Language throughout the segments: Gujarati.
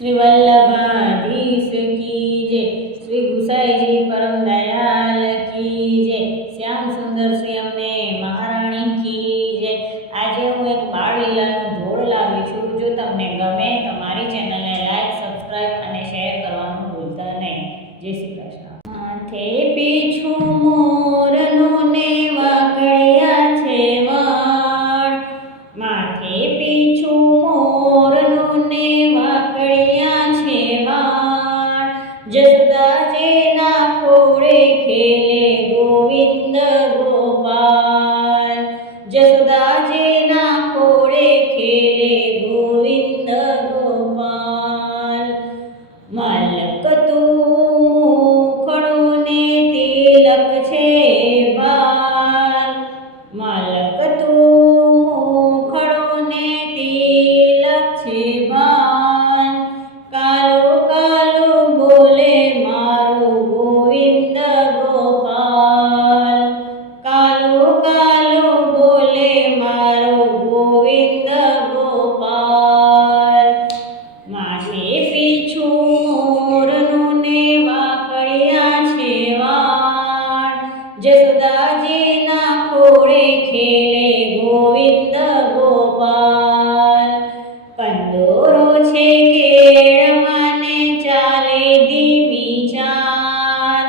श्री वल्लभाधीश की जय। श्री गुसाई जी परम दयाल की जय। श्याम सुंदर श्री अम्मे महाराणी की जय। आज हूँ एक बाळलीलाનો ઢોળ લાવી છું। જો તમને ગમે તો મારી ચેનલને લાઈક, સબસ્ક્રાઇબ અને શેર કરવાનું ભૂલતા નહીં। જય શ્રી કૃષ્ણ। માથે પીછું મોરનો ને વાગડિયા છે વાળ, માથે પીછું મોરનો ને વાગડિયા છે વાળ, જસોદાજીના ખોળે ખેલે ગોવિંદ ગોપાલ, જસોદાજીના ખોળે ખેલે ગોવિંદ ગોપાલ। માલક તું મુખડો ને તિલક છે બાલ, માલક તું મુખડો ને તિલક છે બાલ, કાલો કાલો બોલે મારો ગોવિંદ ગોપાલ, કાલો કાલો બોલે મારો ગોવિંદ ગોપાલ। માથે પીછું મોરનો ને વાકડિયા છે વાળ, જસોદાજીના ખોળે ખેલે ગોવિંદ ગોપાલ। કંદોરો છે કેળમાં ને ચાલે ધીમી ચાલ,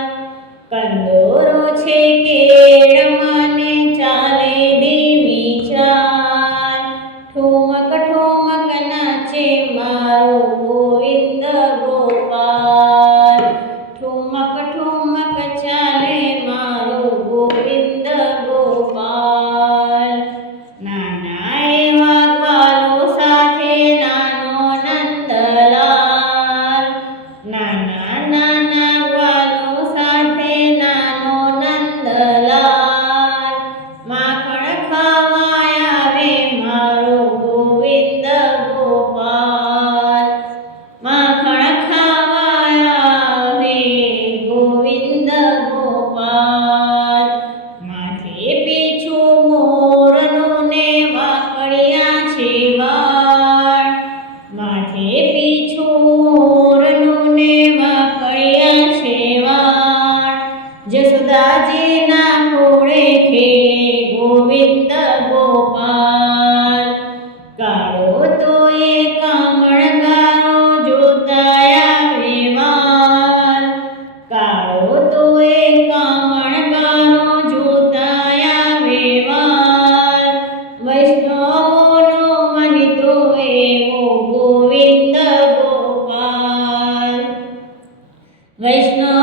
કંદોરો છે કેળમાં ને ચાલે ધીમી ચાલ, ઠુમક ઠુમક નાચે મારો ગોવિંદ ગોપાલ, ઠુમક ઠુમક ચાલે મારો ગોવિંદ ગોપાલ। નાના એવા ગ્વાલો સાથે નાનો નંદલાલ, નાના નાના ગ્વાલો સાથે નાનો નંદલાલ, માખણ ખાવા આવે મારો ગોવિંદ ગોપાલ, માખણ ખાવા આવે ગોવિંદ ગોપાલ। માથે પીછું મોરનો ને વાકડિયા છે વાળ, માથે પીછું મોરનો ને વાકડિયા છે વાળ, જસોદાજીના ખોળે ખેલે ગોવિંદ ગોપાલ। કાળો તો એ કામળગારો જોતા આવે વાલ, કાળો તો એ કામળગારો જોતા આવે વાલ, વૈષ્ણવોનો મનિતો એવો ગોવિંદ ગોપાલ, વૈષ્ણવ